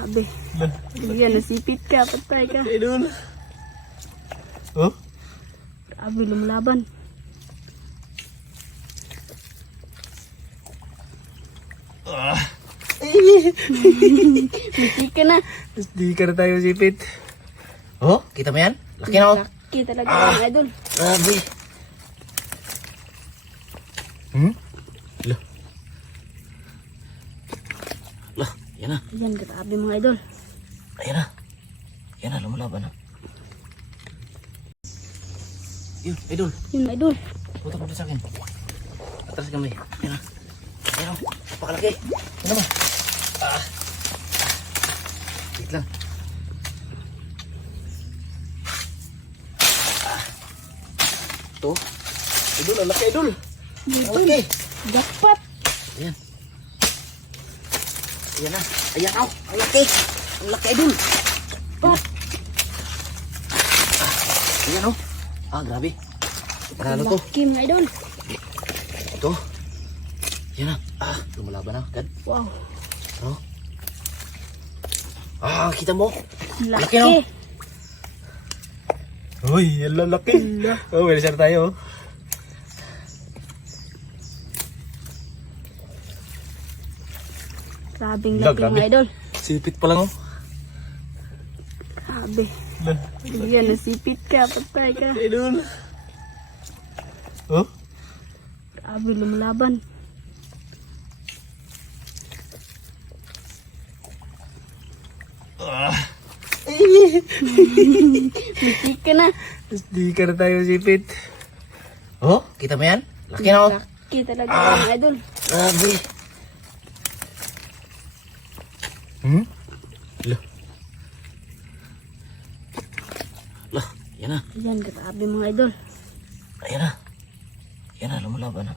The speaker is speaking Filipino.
Grabe. Yan, nasipit ka. Patay ka. Idol. Oh? Grabe, lumalaban. Misi ka na. Di ka na tayo sipit. Oh, kita mo yan? Laki na oh. Laki talaga mga idol. Grabe. Hmm? Lah. Lah, yan na. Yan, grabe mga idol. Ayan na. Yan na, lumalaban na. Yun, idol. Yun idol. Putok mo sa akin. Atras kami. Yan na. Ayan o. Pakalaki. Ano ba? Wait lang. Ito. Idol, ang laki idol. Ang laki. Dapat. Ayan. Ayan na. Ayan o. Ang laki. Ang laki idol. Oh, Ayan o. Grabe. Panalo to. laki mga idol. Ito. Yan na. Lumalaban na. Agad. Wow. Oh. Kita mo. Laki. no? Uy, yan lang laki. Oh, may share tayo. Grabing laki mga idol. Sipit pa lang oh. Grabe. Yan, nasipit ka. Patay ka. Idol. Oh? Grabe, lumalaban. Misi ka na. Di ka na tayo sipit. Oh, kita mo yan? Laki na oh. Laki talaga mga idol. Grabe. Hmm? Lah. Lah, yan na. Yan, grabe mga idol. Ayan na. Yan na, lumalaban na.